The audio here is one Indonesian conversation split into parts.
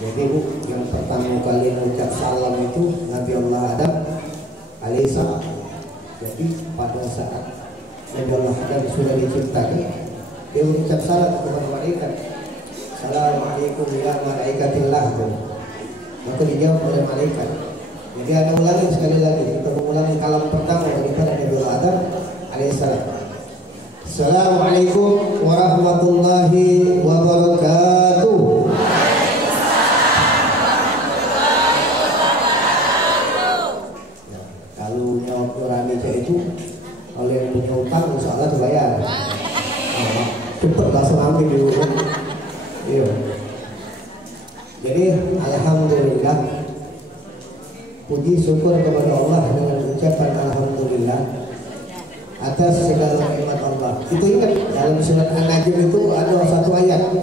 Jadi Bu, yang pertama kali mengucap salam itu Nabi Allah Adam alaihissalam. Jadi pada saat Nabi Allah Adam sudah diciptakan, dia mengucap salam kepada malaikat. Assalamualaikum ya malaikatillah. Maka dijawab oleh malaikat. Jadi ada ulangi sekali lagi, kita mengulangi kalam pertama daripada Nabi Allah Adam alaihissalam. Assalamualaikum warahmatullahi wabarakatuh. Kalau jawab Indonesia itu oleh yang punya utang insya Allah dibayar. Cepet langsung ambil dulu. Iya. Jadi alhamdulillah, puji syukur kepada Allah dengan ucapan alhamdulillah atas segala nikmat Allah. Itu ingat dalam surat An-Najm itu ada satu ayat.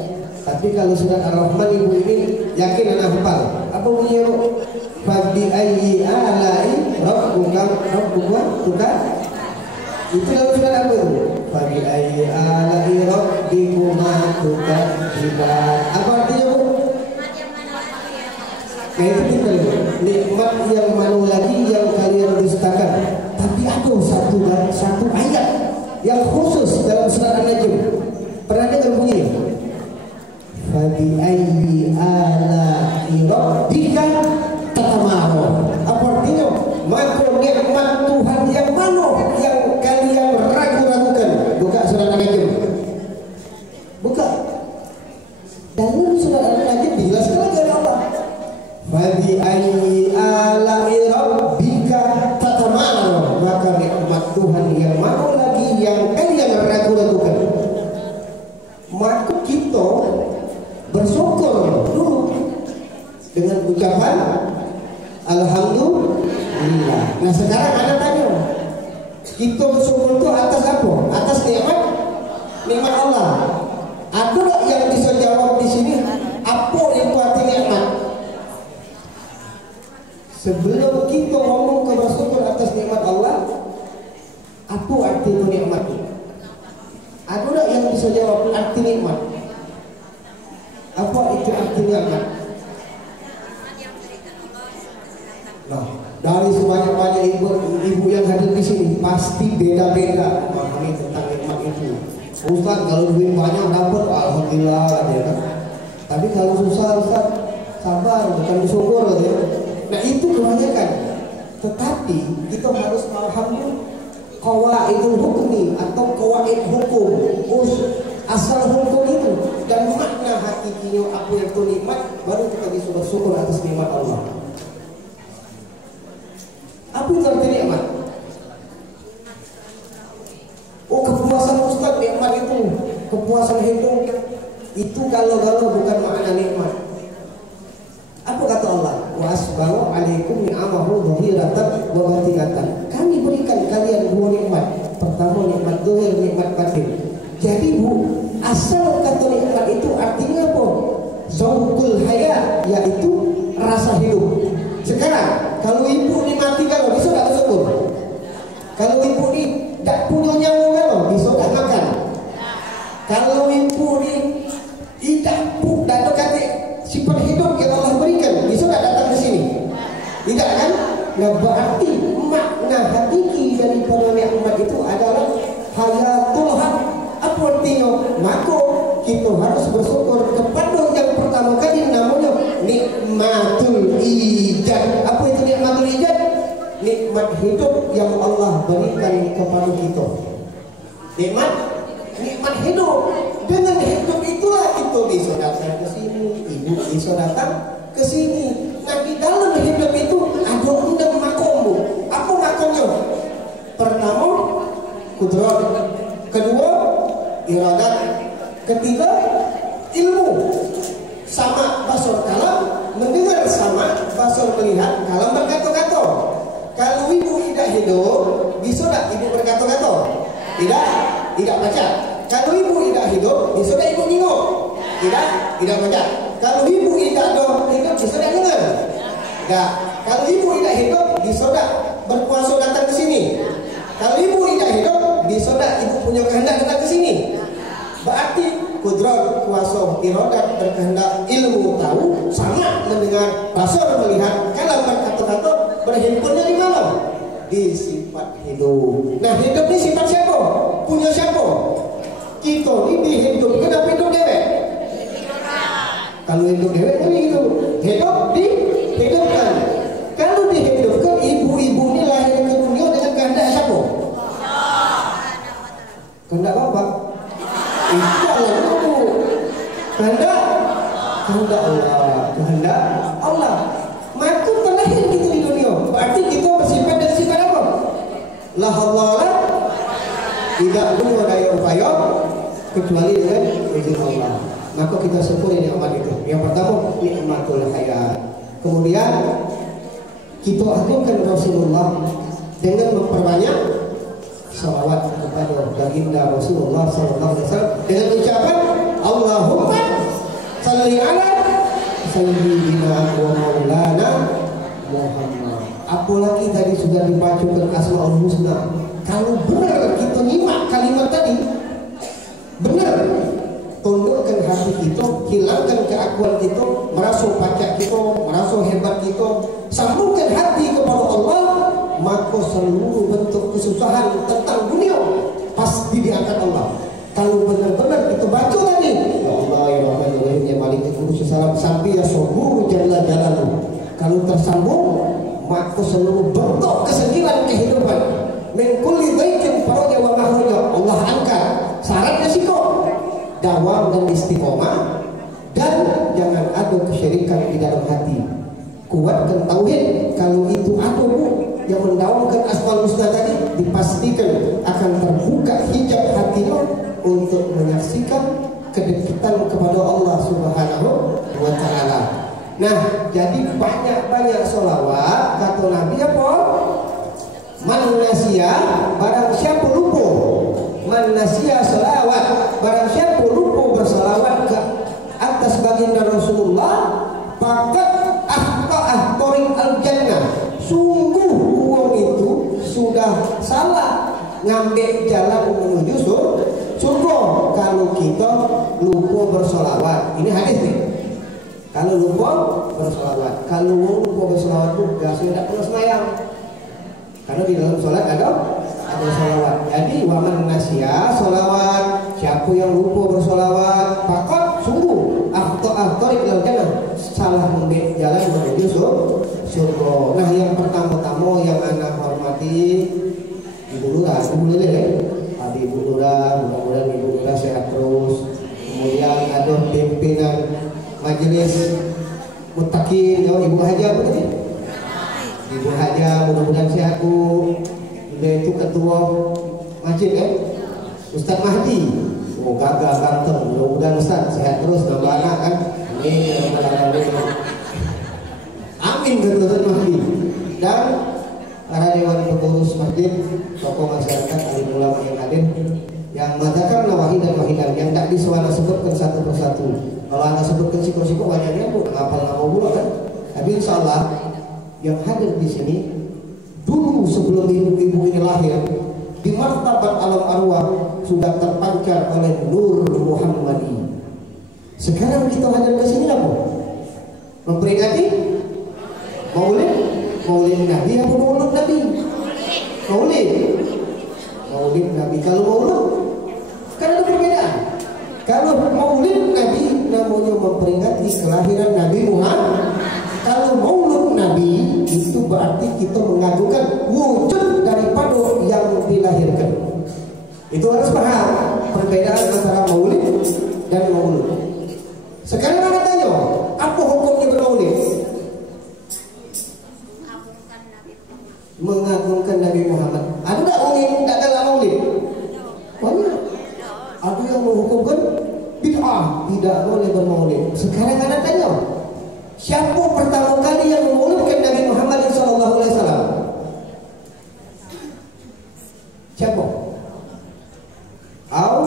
Tapi kalau surat Ar-Rahman ibu ini yakin anak hafal. Apa bunyinya? Fabi ayyi ala'i rabbuka tuka. Itu dalam surat apa itu? Fabi ayyi ala'i rabbikuma tuka. Apa artinya Bu? Nah itu kita lihat nikmat yang mana lagi yang kalian dustakan. Tapi ada satu ayat yang khusus dalam surat An-Najm. Pernah dengar bunyi? Fabi ayyi ala'i rabbika tatamaru. Apa artinya? Maka nikmat Tuhan yang mana yang kalian ragu-ragukan? Buka surat An-Najm. Buka. Dalam surat An-Najm dijelaskan lagi oleh Allah. Fabi ayyi ala'i rabbika tatamaru. Maka nikmat Tuhan yang mana lagi yang kalian ragu-ragukan? Maka kita bersyukur dulu dengan ucapan alhamdulillah. Nah sekarang ada tanya, kita bersyukur itu atas apa? Atas nikmat Allah. Ada nggak yang bisa jawab di sini? Apa itu arti nikmat? Sebelum kita ngomong ke bersyukur atas nikmat Allah, apa arti itu nikmat? Ada nggak yang bisa jawab arti nikmat? Apa itu arti nikmat? Nah, dari sebanyak-banyak ibu yang hadir di sini pasti beda-beda memahami tentang nikmat itu. Ustaz kalau duit banyak dapat alhamdulillah ya kan. Tapi kalau susah Ustaz sabar bukan bersyukur ya. Nah itu kebanyakan. Tetapi kita harus memahami qawaidul hukmi atau qawaid hukum, asal hukum itu dan makna hakikinya apa itu nikmat, baru kita bisa bersyukur atas nikmat Allah. Apa itu arti nikmat? Oh kepuasan Ustaz nikmat itu, kepuasan hidup itu galau-galau bukan makna nikmat. Apa kata Allah? Wa asbahu alaikum ni'amahu dhahiratan wa batinatan. Kami berikan kalian dua nikmat. Pertama nikmat zahir, nikmat batin. Jadi Bu, asal kata nikmat itu artinya apa? Zauqul hayat, yaitu rasa hidup. Sekarang kalau ibu ni mati kalau bisa tak bersyukur. Kalau ibu ni tak punya nyawa kalau bisa tak makan. Kalau ibu ni tidak ada kata sifat hidup yang Allah berikan, bisa tak datang ke sini? Tidak kan? Nah berarti makna hakiki daripada nikmat itu adalah hayatul haq. Apa artinya? Maka kita harus bersyukur kepada yang pertama kali namanya nikmatul ijad. Apa itu nikmatul ijad? Nikmat hidup yang Allah berikan kepada kita. Nikmat hidup. Dengan hidup itulah kita bisa datang ke sini, ibu bisa datang ke sini. Nah di dalam hidup itu ada undang makom. Apa makomnya? Pertama kudrat, kedua iradat, ketiga ilmu. Sama basar kalam mendengar, sama basar melihat, kalam berkata-kata. Kalau ibu tidak hidup, bisa tak ibu berkata-kata? Tidak baca. Kalau ibu tidak hidup, bisa tak ibu tengok? Tidak baca. Kalau ibu tidak hidup, bisa tak dengar? Tidak. Kalau ibu tidak hidup, bisa tak berpuasa datang ke sini? Kalau ibu tidak hidup, bisa tak ibu punya kehendak datang ke sini? Berarti kudrat, kuasa, iradat, berkehendak, ilmu tahu, sama mendengar, basar melihat, kalam berkata-kata, berhimpunnya di mana? Di sifat hidup. Nah, hidup ini sifat siapa? Punya siapa? Kita ini dihidup. Kenapa hidup dewek? Kalau hidup dewek ini hidup dihidupkan. Kalau dihidupkan, ibu-ibu ini lahir ke dunia dengan kehendak siapa? Kehendak bapak. Itu Allah itu. Kehendak Allah. Kehendak Allah. Maka terlahir kita di dunia. Berarti kita bersifat dan sifat apa? La Allah la. Tidak punya daya upaya kecuali dengan izin Allah. Maka kita syukuri nikmat itu. Yang pertama, nikmatul hayat. Kemudian kita agungkan Rasulullah dengan memperbanyak salawat kepada baginda Rasulullah SAW dengan ucapan Allahumma salli ala sayyidina wa maulana Muhammad. Apalagi tadi sudah dibacakan Asmaul Husna. Kalau benar kita nyimak kalimat tadi, benar, tundukkan hati kita, hilangkan keakuan kita, merasa pacak kita, merasa hebat kita, sambungkan hati kepada Allah, maka seluruh bentuk kesusahan tentang dunia pasti diangkat Allah. Kalau benar-benar kita baca tadi, ya Allah ya Rahman ya Rahim ya Malik salam sampai ya subhanahu jalla jalaluhu. Kalau tersambung, maka seluruh bentuk kesekilan kehidupan min kulli dhaikin faraja wa mahraja Allah angkat. Syaratnya sih kok dawam dan istiqomah, dan jangan ada kesyirikan di dalam hati. Kuatkan tauhid. Kalau itu ada yang mendawamkan Asmaul Husna tadi, dipastikan akan terbuka hijab hatinya untuk menyaksikan kedekatan kepada Allah Subhanahu wa Ta'ala. Nah, jadi banyak-banyak sholawat. Kata Nabi apa? Man nasiya, barang siapa lupa. Man nasiya sholawat, barang siapa lupa bersolawat ke atas baginda Rasulullah, fakat ahta'ah tariq al-jannah. Sungguh uang itu sudah salah ngambil jalan menuju surga. Kalau kita lupa bersolawat, ini hadis nih. Kalau lupa bersolawat, kalau lupa bersolawat itu gak sudah perlu semayang. Karena di dalam sholat ada solawat. Jadi waman nasya solawat, siapa yang lupa bersolawat, fakot sungguh aktor salah mengambil jalan menuju surga. Nah, yang pertama-tama yang anak hormati Ibu Lurah, Ibu Lurah, mudah-mudahan Ibu Lurah sehat terus. Kemudian ada pimpinan majelis muttaqin, ya Ibu Haja begitu. Ibu Haja mudah-mudahan sehat Bu. Dia itu ketua masjid Ustaz Mahdi. Oh gagah ganteng, mudah-mudahan Ustaz sehat terus, nambah anak kan. Amin kata Ustaz Mahdi. Dan para dewan pengurus masjid, tokoh masyarakat, alim ulama yang hadir, yang mengatakan wahidan wahidan, yang tak disuara sebutkan satu persatu. Kalau anda sebutkan siko-siko banyaknya Bu, ngapal nama Bu kan. Tapi insya Allah yang hadir di sini dulu sebelum ibu-ibu ini lahir, di martabat alam arwah sudah terpancar oleh nur Muhammadi. Sekarang kita hadir ke sini apa? Memperingati Maulid Nabi apa Maulid Nabi? Maulid Nabi. Kalau Maulid kan ada perbedaan. Kalau Maulid Nabi namanya memperingati kelahiran Nabi Muhammad. Kalau Maulid Nabi itu berarti kita mengajukan wujud daripada yang dilahirkan. Itu harus paham perbedaan antara Maulid dan Maulud. Sekarang anda tanya, apa hukumnya bermaulid? Mengagungkan Nabi Muhammad. Ada tak orang yang tak dalam maulid? Banyak. Ada yang menghukumkan bid'ah, tidak boleh bermaulid. Sekarang anda tanya, siapa pertama kali yang memaulidkan Nabi Muhammad SAW? Siapa? Allah.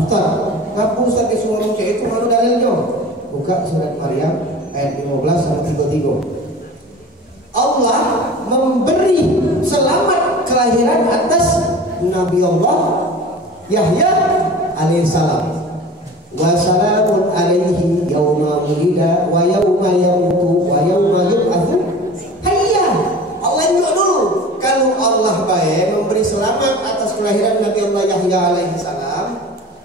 Ustaz, kenapa Ustaz disuruh baca itu? Mana dalilnya? Buka surat Maryam ayat 15 sampai 33. Allah memberi selamat kelahiran atas Nabi Allah Yahya alaihissalam. Wa salamun alaihi yauma wulida wa yauma yamutu wa yauma yub'atsu hayya. Allah juga dulu. Kalau Allah baik memberi selamat atas kelahiran Nabi Allah Yahya alaihissalam,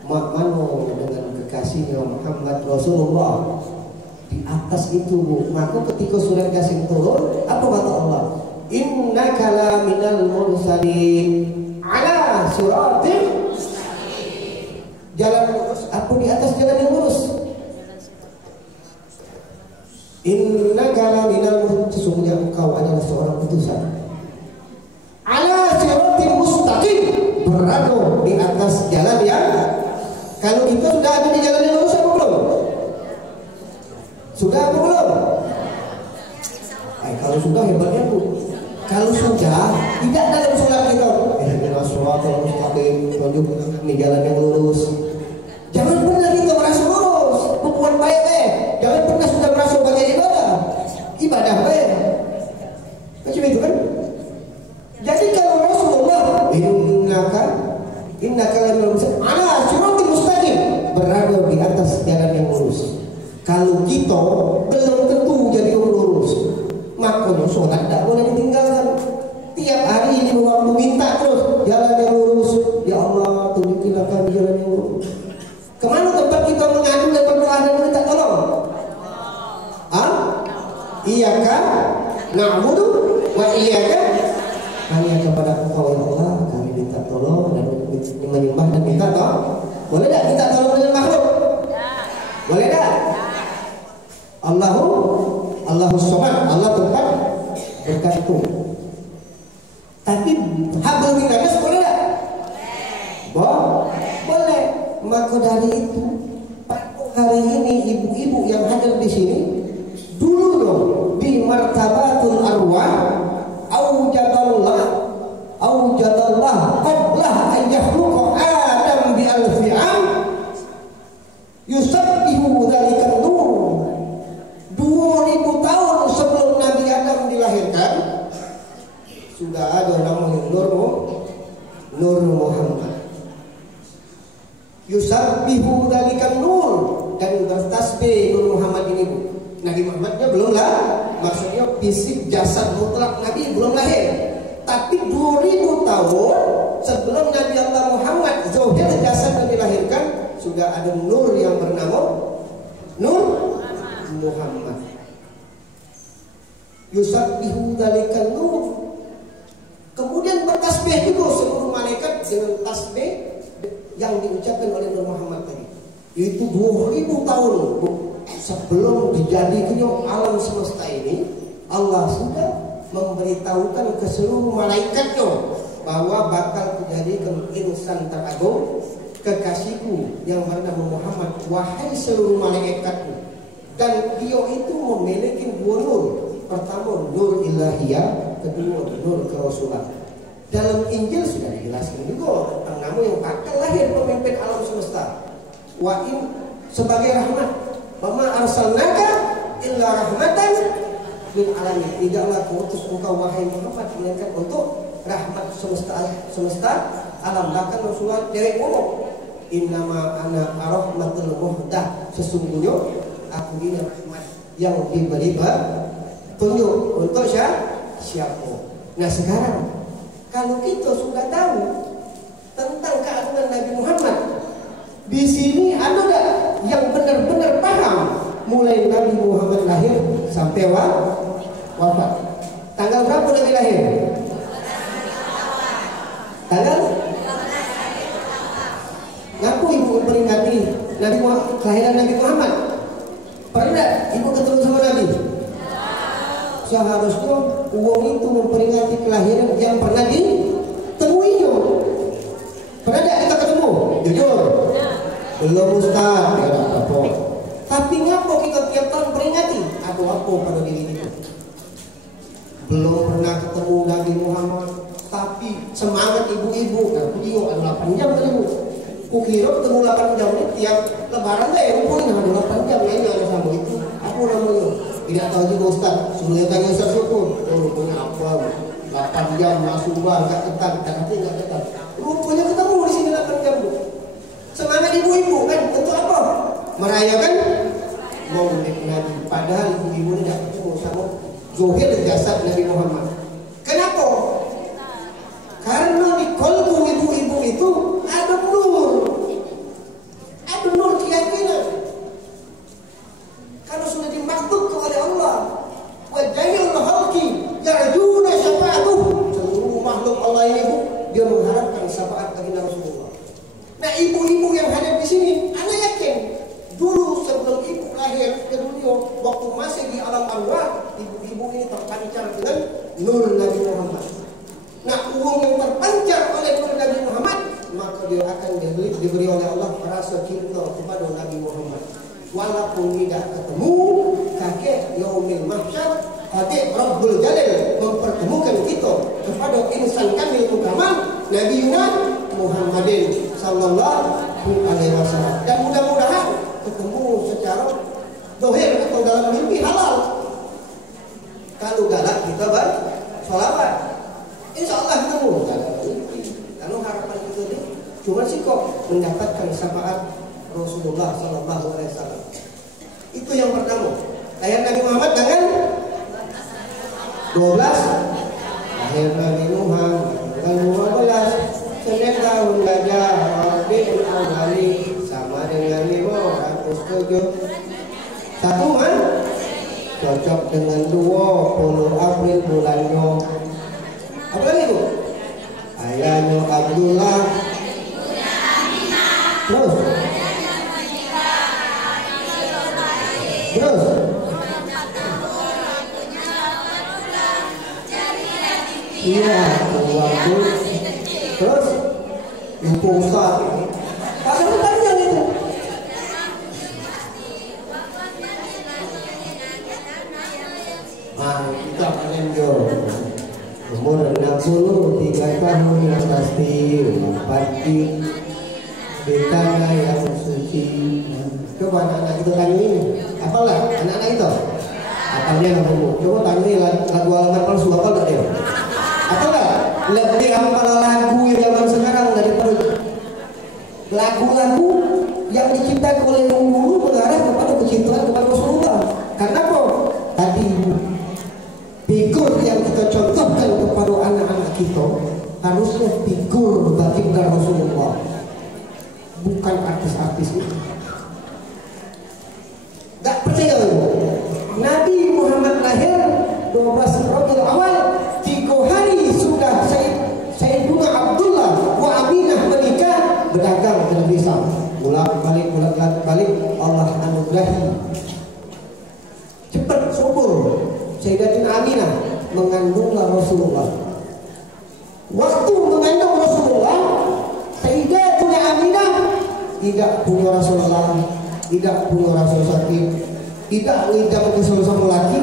makmano dengan kekasihnya Muhammad Rasulullah di atas itu, Bu. Maka ketika surat Yasin turun, apa kata Allah? Innaka la minal mursalin ala suratin jalan lurus. Aku di atas jalan yang lurus. Innaka la minal mursalin, sesungguhnya engkau adalah seorang utusan. Ala siratin mustaqim, berada di atas jalan yang, kalau kita sudah ada di jalan yang lurus apa belum? Sudah apa belum? Kalau sudah hebatnya, Bu. Kalau sudah tidak dalam sholat kita, ini jalan yang lurus. Jangan pernah kita merasa lurus, berbuat baik. Jangan pernah sudah merasa bagai ibadah baik. Macam itu kan? Jadi kalau Rasulullah innaka ala siratal mustaqim, berada di atas jalan yang lurus. Kalau kita belum tentu jadi orang lurus, makanya sholat tidak boleh ditinggalkan. Tiap hari ini waktu minta terus jalan yang lurus. Ya Allah, tunjukilah kami jalan yang lurus. Kemana tempat kita mengadu dan berdoa dan minta tolong? Iyaka na'budu wa iyaka, hanya kepada Engkau ya Allah kami minta tolong dan menyembah dan minta tolong. Boleh tak minta tolong dengan makhluk? Boleh tak? Allahu Samad, Allah tempat bergantung. Tapi hablum minanas boleh tak? Boleh. Maka dari itu hari ini ibu-ibu yang hadir di sini, dulu dong di martabatul arwah aujadallah qabla an yakhluqa Adam bi alfi am yusabbihu dzalika nur. 2000 tahun sebelum Nabi Adam dilahirkan sudah ada namanya Nur Muhammad. Yusabbihu dzalika nur, dan bertasbih Nur Muhammad ini, Bu. Nabi Muhammadnya belum lah, maksudnya fisik jasad mutlak Nabi belum lahir. Tapi 2000 tahun sebelum Nabi Allah Muhammad zahir jasadnya dilahirkan, sudah ada nur yang bernama Nur Muhammad. Yusabbihu dzalika nur. Kemudian bertasbih juga seluruh malaikat dengan tasbih yang diucapkan oleh Nur Muhammad tadi. Itu 2000 tahun sebelum dijadikannya alam semesta ini, Allah sudah memberitahukan ke seluruh malaikatnya bahwa bakal dijadikan insan teragung, kekasihku yang bernama Muhammad, wahai seluruh malaikatku. Dan dia itu memiliki dua nur. Pertama nur ilahiyah, kedua nur kerasulan. Dalam Injil sudah dijelaskan juga tentang nama yang bakal lahir pemimpin alam semesta. Wa'in sebagai rahmat. Wama arsalnaka illa rahmatan lil alamin. Tidaklah kuutus engkau wahai Muhammad melainkan untuk rahmat semesta alam. Bahkan Rasulullah dari ngomong, innama ana rahmatul muhdah, sesungguhnya aku ini rahmat yang diberi tunjuk untuk siapa. Nah sekarang kalau kita sudah tahu tentang keagungan Nabi Muhammad, di sini ada enggak yang benar-benar paham mulai Nabi Muhammad lahir sampai wafat? Tanggal berapa Nabi lahir? Tanggal? Ngaku ibu memperingati kelahiran Nabi Muhammad? Pernah ibu ketemu sama Nabi? Seharusnya uang itu memperingati kelahiran yang pernah ditemuinya. Pernah tidak kita ketemu? Jujur? Belum Ustaz, ya apa. Tapi ngapa kita tiap tahun peringati? Ada apa pada diri kita? Belum pernah ketemu Nabi Muhammad, tapi semangat ibu-ibu. Nah, video ada 8 jam tadi, Bu. Kukira ketemu 8 jam ini tiap lebaran deh, rupanya ada 8 jam ini ada sama itu. Apa namanya? Tidak tahu juga Ustaz. Sebelumnya tanya Ustaz Syukur. Rupanya apa? 8 jam masuk enggak ketat, enggak ketat. Rupanya ketemu di sini 8 jam, Bu. Semangat merayakan Maulid Nabi, padahal ibu-ibu tidak ketemu sama zahir jasad Nabi Muhammad. Kenapa? Karena di kalbu ibu-ibu itu ada nur keyakinan. Karena sudah dimaksud oleh Allah, wa jami'ul khalqi yarjuna syafa'atuh. Seluruh makhluk Allah ini Bu, dia mengharapkan syafaat baginda Rasulullah. Nah, ibu-ibu yang hadir di sini, ana yakin dulu sebelum ibu lahir ke dunia, waktu masih di alam arwah, ibu-ibu ini terpancar dengan nur Nabi Muhammad. Nah, uang yang terpancar oleh nur Nabi Muhammad, maka dia akan diberi oleh Allah rasa cinta kepada Nabi Muhammad. Walaupun tidak ketemu, kakek yaumil mahsyar, kakek Rabbul Jalil mempertemukan kita kepada insan kamil utama Nabi Muhammadin sallallahu alaihi wasallam. Dan mudah-mudahan ketemu secara zahir atau dalam mimpi halal. Kalau galak kita bersolawat, insya Allah ketemu. Kalau harapan kita ini cuma sih kok mendapatkan syafaat Rasulullah sallallahu alaihi wasallam. Itu yang pertama. Lahir Nabi Muhammad dengan 12, lahir Nabi Muhammad dengan 15, Senin tahun gajah Rabiul Awwali sama dengan 507. Satu kan cocok dengan 20 April bulannya. Apa lagi Bu? Ayahnya Abdullah. Terus iya, waktu terus lupa Ustaz. Pasal panjang itu. Kita panen jo. Umur 63 tahun yang pasti mati di tanah yang suci. Coba anak-anak itu tanya ini, apalah anak-anak itu? Apalnya nggak Bu? Coba tanya lagu halaman palsu apa nggak dia? Apalah lebih hafal lagu zaman sekarang daripada lagu-lagu yang diciptakan oleh yang dulu mengarah kepada kecintaan kepada Rasulullah. Karena apa? Tadi figur yang kita contohkan kepada anak-anak kita harusnya figur baginda Rasulullah, bukan artis-artis itu. Gak percaya Nabi Muhammad lahir 12 Rabiul Awal, 3 hari sudah Sayyiduna Abdullah wa Aminah menikah, berdagang dengan Islam. Bolak-balik Allah anugerahi cepat subur. Sayyidatina Aminah mengandunglah Rasulullah. Waktu mengandung Rasulullah, Sayyidatina Aminah tidak punya Rasulullah, tidak punya Rasul sakit, tidak kesel sama laki,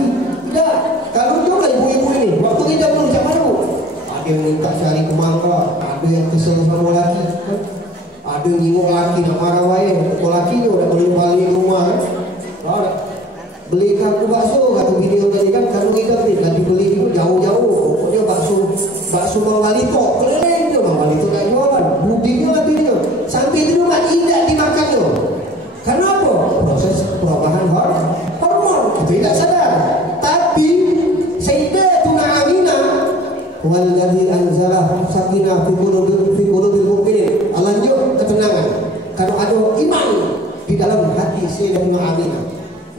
tidak. Kalau coba ibu-ibu ini, waktu tidak pun siapa tahu? Ada yang minta cari kemangka, ada yang kesel sama laki, ada yang nyinggung laki, nak marah wae, laki udah balik rumah, beli kartu bakso, kata video tadi kan, kartu kita beli, lagi beli itu jauh-jauh, pokoknya bakso Mawalito, keliling dia Mawalito tak jualan, budinya lagi dia, sampai di rumah tidak dimakannya. Karena apa? Proses perubahan hormon, kita tidak sadar. Tapi Sayyidatuna Aminah, walladzi anzala sakinah fi qulubil mu'minin, lanjut ketenangan. Kalau ada iman di dalam hati Sayyidatuna Aminah,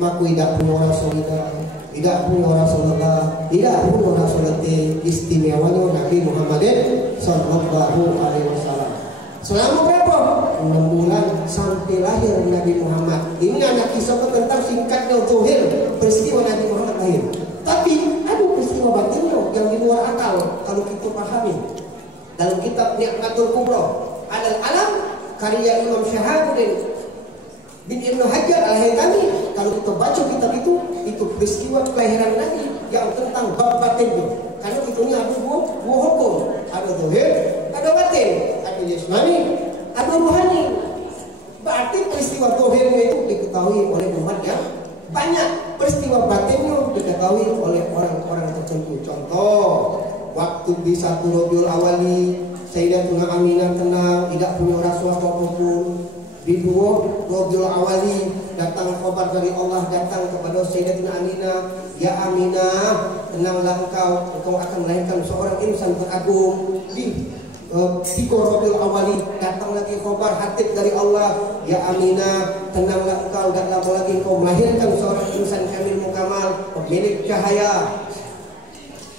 maka tidak punya Rasulullah, tidak punya Rasulullah, tidak punya Rasulullah istimewanya Nabi Muhammad sallallahu alaihi wasallam. Selama berapa? 6 bulan sampai lahir Nabi Muhammad. Ini anak kisah tentang singkatnya zahir peristiwa Nabi Muhammad lahir. Tapi ada peristiwa batinnya yang di luar akal kalau kita pahami. Dalam kitab Ni'matul Kubra Al-Alam karya Imam Syahabuddin bin Ibnu Hajar Al-Haytami, kalau kita baca kitab itu peristiwa kelahiran Nabi yang tentang bab batinnya. Karena itunya ada dua hukum, ada zahir, ada batin, ada jasmani, ada rohani. Berarti peristiwa zahirnya itu diketahui oleh umat yang banyak, peristiwa batinnya diketahui oleh orang-orang tertentu. Contoh, waktu di 1 Rabiul Awali, Sayyidatuna Aminah tenang, tidak punya rasuah apapun. Ridho Rabiul Awali, datang kabar dari Allah datang kepada Sayyidatina Aminah, ya Aminah, tenanglah engkau akan melahirkan seorang insan teragung. Di Rabiul Awali datang lagi kabar hatib dari Allah, ya Aminah, tenanglah engkau, tak lama lagi engkau melahirkan seorang insan kamil mukamal, pemilik cahaya.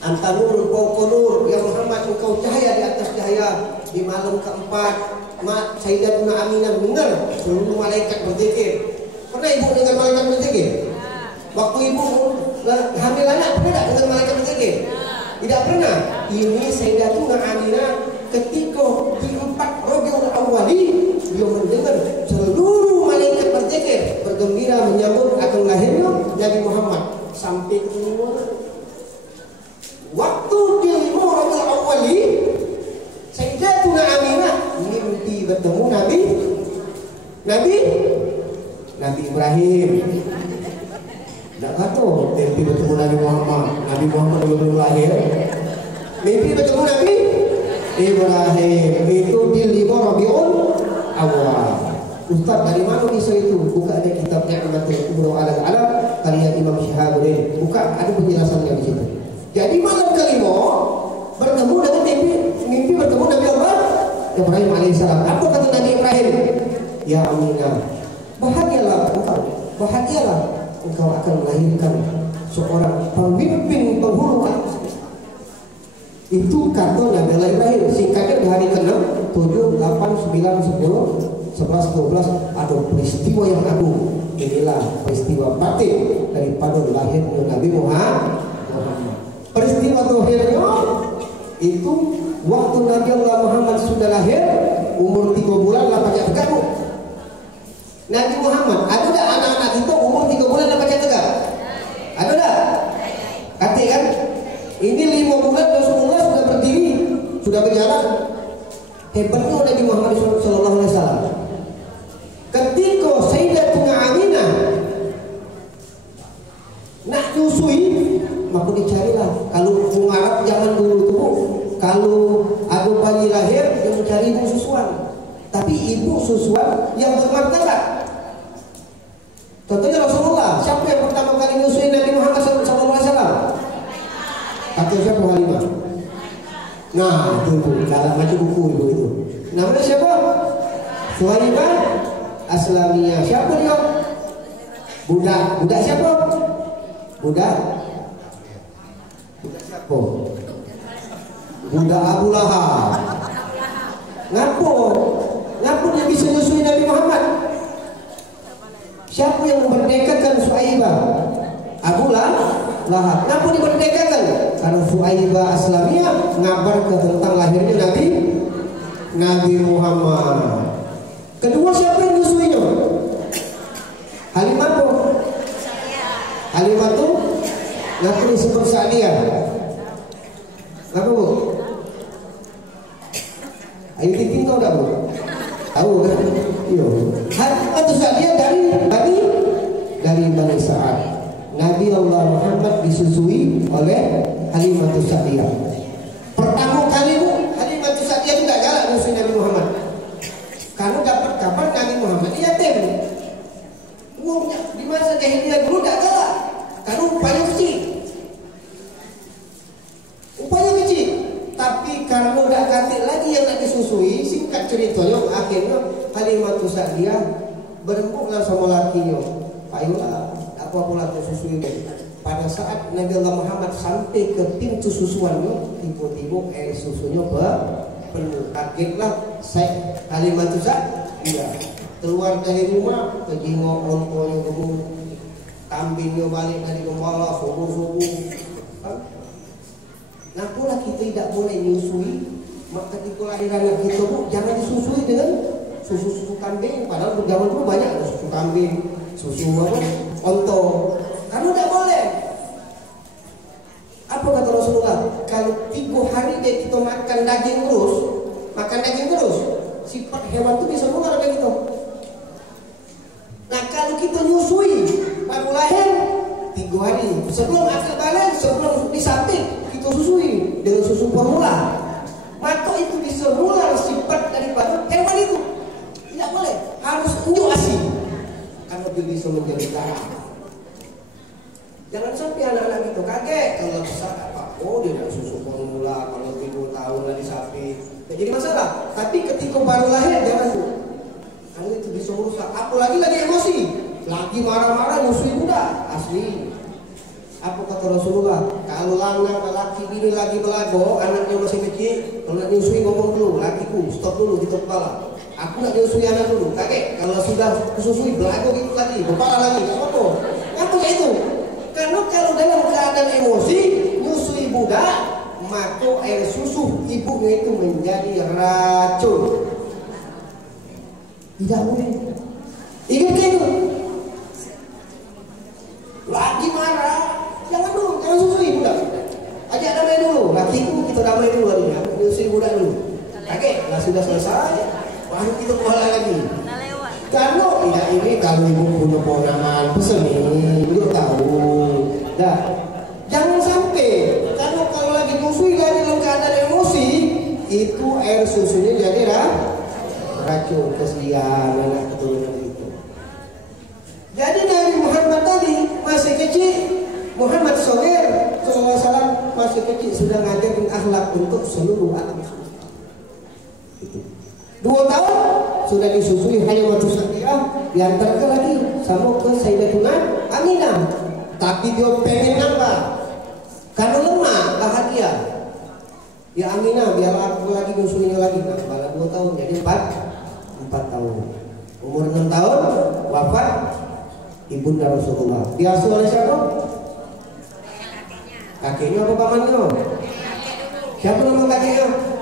Anta nur fawqa nur, ya Muhammad, engkau cahaya di atas cahaya. Di malam keempat, Sayyidatuna Aminah dengar seluruh malaikat berzikir. Pernah ibu dengar malaikat berzikir? Waktu ibu hamil anak, pernah tak dengar malaikat berzikir? Tidak pernah. Ini Sayyidatuna Aminah ketika di 4 Rabiul Awali, dia mendengar seluruh malaikat berzikir, bergembira menyambut akan lahirnya Nabi Muhammad. Sampai keluar waktu di 5 Rabiul Awali, Sayyidatuna Aminah mimpi bertemu Nabi Ibrahim. Tidak kata mimpi bertemu Nabi Muhammad belum lahir. Mimpi bertemu Nabi Ibrahim itu di 5 Rabiul Awal. Ustaz, dari mana bisa itu? Buka ada kitab Ni'matul Kubra ala alam karya Imam Syihabuddin. Buka, ada penjelasannya di situ. Jadi malam kelima bertemu dengan mimpi bertemu Nabi Allah Ibrahim alaihissalam. Apa kata Nabi Ibrahim? Ya Aminah, bahagialah engkau akan melahirkan seorang pemimpin penghulu manusia. Itu kata Nabi Allah Ibrahim. Singkatnya di hari ke-6, 7, 8, 9, 10, 11, 12 ada peristiwa yang agung. Inilah peristiwa batin daripada lahirnya Nabi Muhammad. Peristiwa dohirnya itu waktu Nabi Allah Muhammad sudah lahir, umur 3 bulan lah banyak tegak. Nabi Muhammad, ada tak anak-anak itu umur 3 bulan lah banyak tegak? Ada tak? Kata kan? Ini 5 bulan Rasulullah sudah berdiri, sudah berjalan. Hebatnya Nabi Muhammad SAW. Ketika Sayyidatuna Aminah nak nyusui, maka dicarilah. Kalau Arab zaman dulu itu, kalau ada bayi lahir, dia mencari ibu susuan. Tapi ibu susuan yang bermartabat. Contohnya Rasulullah, siapa yang pertama kali nyusui Nabi Muhammad SAW? Kata siapa? Halimah. Nah, itu dalam macam buku itu. Namanya siapa? Suhaibah Aslamiyah. Siapa dia? Budak siapa? Budak siapa? Budak Abu Lahab. Ngapo dia bisa nyusui Nabi Muhammad? Siapa yang memerdekakan Suhaibah? Abu Lahab. Ngapo dimerdekakan? Karena Suhaibah Aslamiyah ngabarkan tentang lahirnya Nabi Muhammad. Kedua, siapa yang nyusuinya? Halimah tuh ngaku disebut Sa'diyah. Ngaku bu? Ayu Titin tahu tak bu? Tahu kan? Iya. Halimah tuh Sa'diyah dari Bani Sa'ad. Nabi Allah Muhammad disusui oleh Halimah tuh Sa'diyah. Pertama kali bu, Halimah tuh Sa'diyah tidak galak nyusui Nabi Muhammad. Karena dapat kabar Nabi Muhammad yatim. Uangnya di masa jahiliyah dulu tidak galak. Karena upaya kecil. Tapi karena tidak katik lagi yang nak disusui, singkat ceritanya akhirnya Halimah tuh Sa'diyah berembuklah sama lakinya. Ayolah, apa lagi susui ini. Pada saat Nabi Allah Muhammad sampai ke pintu susuannya, tiba-tiba air susunya penuh. Kagetlah Halimah tuh Sa'diyah keluar dari rumah, ke jengok ontonya dulu, kambingnya balik dari gembala subuh-subuh. Nah, pula kita tidak boleh nyusui. Maka ketika lahiran kita bu, jangan disusui dengan susu kambing. Padahal zaman dulu banyak ada susu kambing, susu onto. Karena tidak boleh. Apa kata Rasulullah? Kalau 3 hari dia kita makan daging terus, sifat hewan itu bisa nular kayak gitu. Nah, kalau kita nyusui baru lahir 3 hari sebelum akil balik, sebelum disamping kita susui dengan susu formula, maka itu bisa nular sifat daripada hewan itu. Tidak boleh. Harus kecil bisa menjadi darah. Jangan sampai anak-anak itu kaget kalau besar apa. Oh dia tidak susu formula, kalau 3 tahun lagi sapi. Jadi masalah. Tapi ketika baru lahir jangan karena itu bisa merusak. Apalagi lagi emosi, lagi marah-marah nyusui budak asli. Apa kata Rasulullah? Kalau lanang laki bini lagi belago, anaknya masih kecil, kalau nak nyusui ngomong dulu, lakiku stop dulu di kepala. Aku nak nyusui anak dulu, kakek. Kalau sudah kesusui belago gitu lagi, kepala lagi, apa? Apa itu? Karena kalau dalam keadaan emosi nyusui budak, maka air susu ibunya itu menjadi racun. Tidak boleh. Ingat itu. Lagi marah, jangan dulu, jangan susui budak. Ajak damai dulu, lakiku kita damai dulu hari ini. Nyusui budak dulu. Kakek, lah sudah selesai, baru kita mulai lagi. Karena tidak ini kalau ibu punya kewenangan pesen nih, ibu tahu. Nah, jangan sampai karena kalau lagi nyusui lagi dalam keadaan emosi, itu air susunya jadi racun. Kesian anak keturunan itu. Jadi Nabi Muhammad tadi masih kecil, Muhammad Shogher SAW masih kecil sudah ngajarin akhlak untuk seluruh alam semesta. 2 tahun sudah disusui hanya waktu Syafi'ah, diantarkan lagi sama ke Sayyidatuna Aminah. Tapi dia pengen nambah karena lemah bahagia. Ya Aminah biar aku lagi nyusuinya lagi. Nah, malah 2 tahun jadi 4 tahun. Umur 6 tahun wafat ibunda Rasulullah. Diasuh oleh siapa? Kakeknya apa pamannya? Siapa nama kakeknya?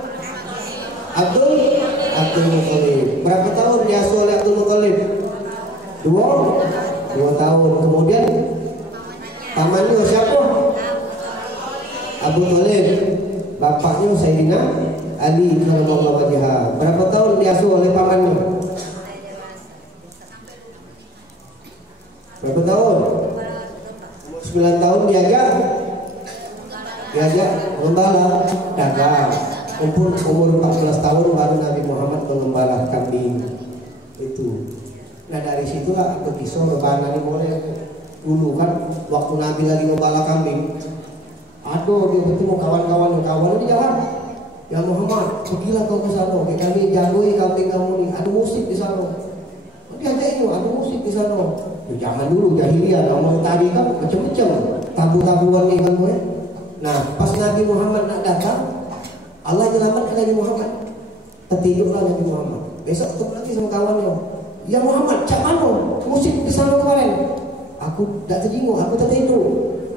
Abdul Muthalib. Berapa tahun diasuh oleh Abdul Muthalib? 2 tahun. Kemudian pamannya siapa? Abu Thalib. Bapaknya Sayyidina Ali radhiyallahu anhu. Berapa tahun diasuh oleh pamannya? Berapa tahun? 9 tahun diajak mengembala dagang. Umur 14 tahun baru Nabi Muhammad mengembala kambing itu. Nah dari situlah aku kisah rebana ini boleh. Dulu kan waktu Nabi lagi mengembala kambing, aduh dia bertemu kawan-kawan di jalan. Ya Muhammad, pergilah kau ke sana. Kami jagoi kambing kamu nih. Ada musik di sana. Dia tanya, ada musik di sana. Jangan dulu jahiliyah. Kalau tadi kan macam-macam tabu-tabuan nih kan gue. Nah pas Nabi Muhammad nak datang, Allah menyelamatkan Nabi Muhammad. Tertidurlah Nabi Muhammad. Besok ketemu lagi sama kawannya. Ya Muhammad, cak mana musik di sana kemarin? Aku tak terjenguk, aku tertidur.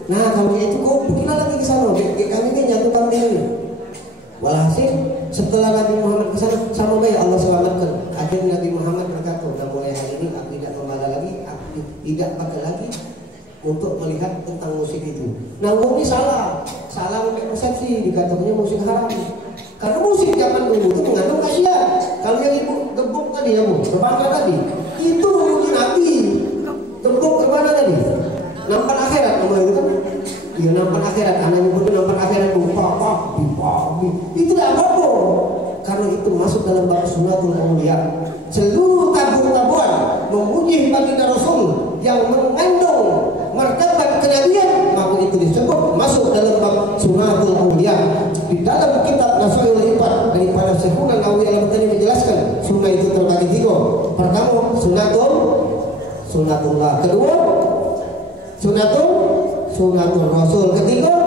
Nah kalau itu kau pergilah lagi ke sana. Kami ini jatuh kambing ini. Walhasil setelah Nabi Muhammad ke sana sama baik Allah selamatkan. Akhirnya Nabi Muhammad berkata, "Sudah mulai hari ini aku tidak membala lagi, aku tidak pakai lagi untuk melihat tentang musik itu." Nah, ini salah mempunyai persepsi dikatakannya musik haram. Karena musik zaman dulu itu mengandung khasiat. Kalau yang ibu gebuk tadi ya bu, berbangga tadi, itu mungkin Nabi gebuk kemana tadi? Nampak akhirat, nama itu kan? Iya nampak akhirat, anak nyebut nampak akhirat lupa, itu tidak apa-apa. Karena itu masuk dalam bab sunatul auliya. Seluruh tabur-taburan memuji baginda Rasul yang mengandung martabat kenabian, maka itu disebut masuk dalam bab sunatul auliya. Di dalam kitab Nasaihul Ibad daripada Syekhul Nawawi Al-Albani menjelaskan sunnah itu terbagi 3. Pertama sunnatullah. Kedua sunnatul Rasul. Ketiga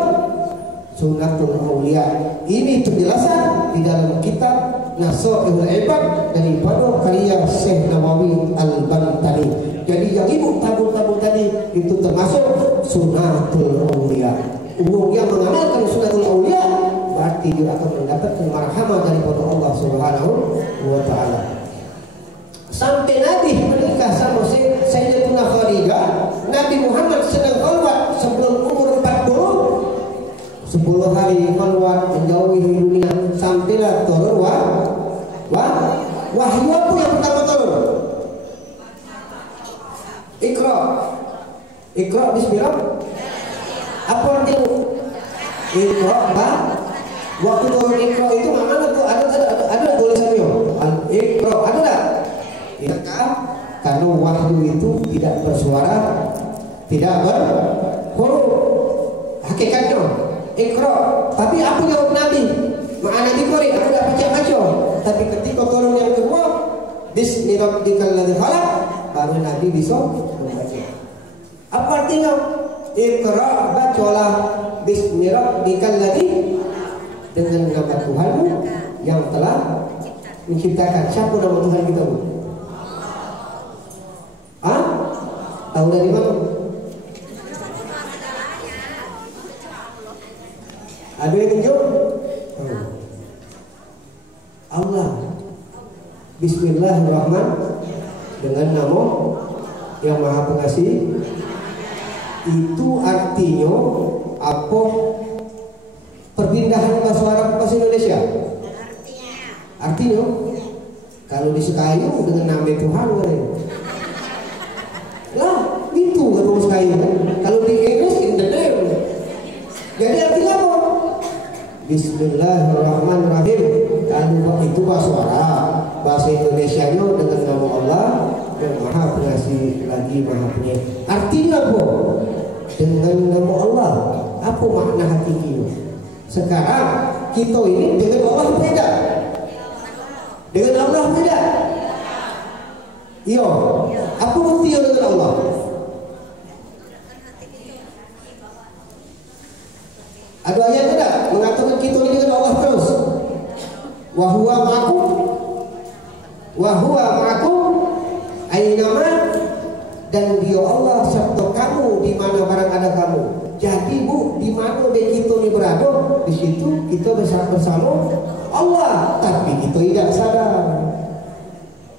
sunnatul auliya. Ini penjelasan di dalam kitab Nasaihul Ibad daripada karya Syekh Nawawi Al-Albani. Jadi yang ibu tabur-tabur tadi itu termasuk sunnatul auliya. Umum yang mengamalkan sunnatul auliya berarti dia akan mendapatkan marhamah daripada Allah Subhanahu wa taala. Sampai Nabi menikah sama Sayyidatuna Khadijah, Nabi Muhammad sedang khalwat sebelum umur 40, 10 hari khalwat menjauhi dunia. Sampailah turun wahyu apa yang pertama turun? Iqra bismillah. Apa artinya? Iqra waktu turun Iqra itu mana tuh? Ada tulisannya. Iqra ada tak? Karena wahyu itu tidak bersuara, tidak berhuruf. Hakikatnya Iqra, tapi apa jawab Nabi? Ma'ana dikori, aku tidak baca-baca. Tapi ketika turun yang kedua, Bismi rabbikal ladzi khalaq, baru Nabi bisa membaca. Apa artinya? Iqra, bacalah Bismi rabbikal ladzi, dengan nama Tuhanmu yang telah menciptakan. Siapa nama Tuhan kita? Ah? Tahu dari mana? Ada yang tunjuk? Allah. Bismillahirrahmanirrahim, dengan nama yang Maha Pengasih. Itu artinya apa? Perpindahan bahasa Arab ke bahasa Indonesia. Artinya kalau di Sekayu dengan nama Tuhan lah, itu kalau Sekayu. Kalau di Inggris in the name. Jadi artinya apa? Bismillahirrahmanirrahim. Kalau itu bahasa Arab, bahasa Indonesianya dengan nama Allah yang Maha Pengasih lagi Maha Penyayang. Artinya apa? Dengan nama Allah. Apa makna hakikinya? Sekarang kita ini dengan Allah beda. Dengan Allah beda. Iya. Apa buktinya dengan Allah? Ada ayat tidak mengatakan kita ini dengan Allah terus? Wa huwa ma'akum ainama, dan dia Allah serta kamu di mana barang ada kamu. Jadi bu, di mana kita ini berada, di situ kita bersama Allah, tapi kita tidak sadar.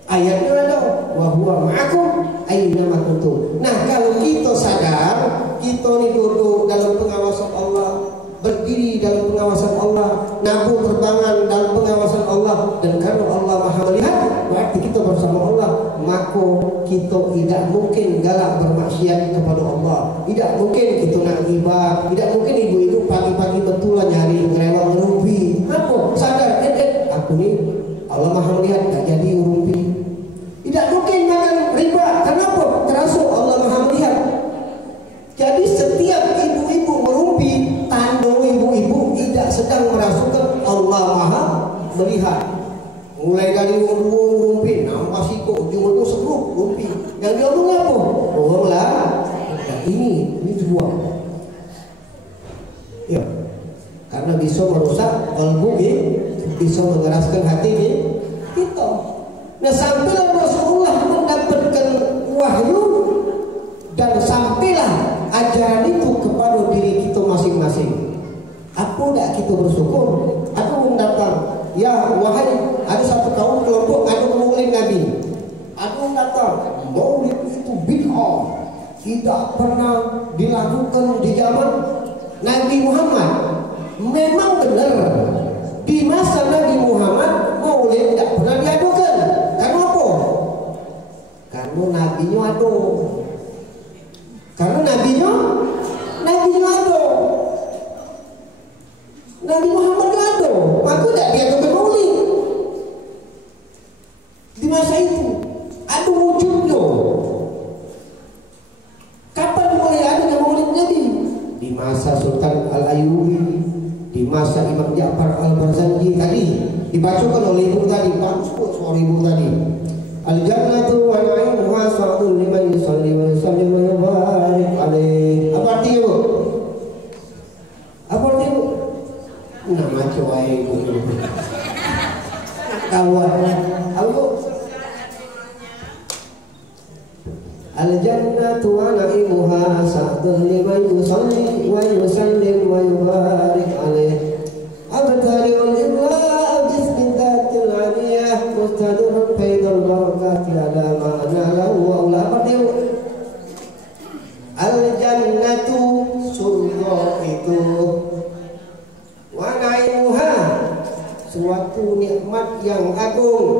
Ayatnya ada wa huwa ma'akum ainama kuntum. Nah, kalau kita sadar, kita ini duduk dalam pengawasan Allah, berdiri dalam pengawasan Allah, nabung terbangan dalam pengawasan Allah, dan karena Allah Maha melihat, berarti kita bersama Allah, maka kita tidak mungkin galak bermaksiat kepada Allah. Tidak mungkin kita nak riba, tidak mungkin ibu-ibu pagi-pagi betulan nyari ngerewak ngerumpi. Apa? Sadar, aku ni Allah Maha melihat, tak jadi ngerumpi. Tidak mungkin makan riba. Kenapa? Terasa Allah Maha melihat. Jadi setiap ibu-ibu merumpi, tanda ibu-ibu tidak sedang merasukan Allah Maha melihat. Mulai dari rumpi, nampak siko, ujung-ujung seluruh rumpi. Yang dia omong apa? Orang lah. Nah, ini semua. Ya, karena bisa merusak kalbu, bisa mengeraskan hati kita. Nah, sampailah Rasulullah mendapatkan wahyu, dan sampailah ajaran itu kepada diri kita masing-masing. Apa tidak kita bersyukur? Aku mendatang, ya wahai, ada satu kaum kelompok ada maulid Nabi. Aku mendatang, maulid itu bid'ah, tidak pernah dilakukan di zaman Nabi Muhammad. Memang benar, di masa Nabi Muhammad maulid tidak pernah diadakan. Karena apa? Karena nabinya ada. Karena nabinya ada. Nabi Muhammad ada, maka tidak diadakan maulid. Di masa itu ada wujudnya. Kapan mulai ada maulid Nabi? Di masa Sultan Al-Ayyubi, di masa Imam Ja'far Al-Barzanji tadi dibacakan oleh ibu tadi, bagus kok suara ibu tadi. Al-jannatu wa na'imuha sa'dun liman yusalli wa yusallim wa yubarik alaih. Apa artinya bu? Apa artinya bu? Nama cowok ibu. Kawan. Apa bu? Al-jannatu wa na'imuha sa'dun liman yusalli wa yusallim wa yubarik alaih. Abtari'ul imla' bismillatil aliyah mustadurun faidul barakati ala ma'ana lahu wa ula. Apa dia? Al-jannatu, surga itu, wa na'imuha, suatu nikmat yang agung,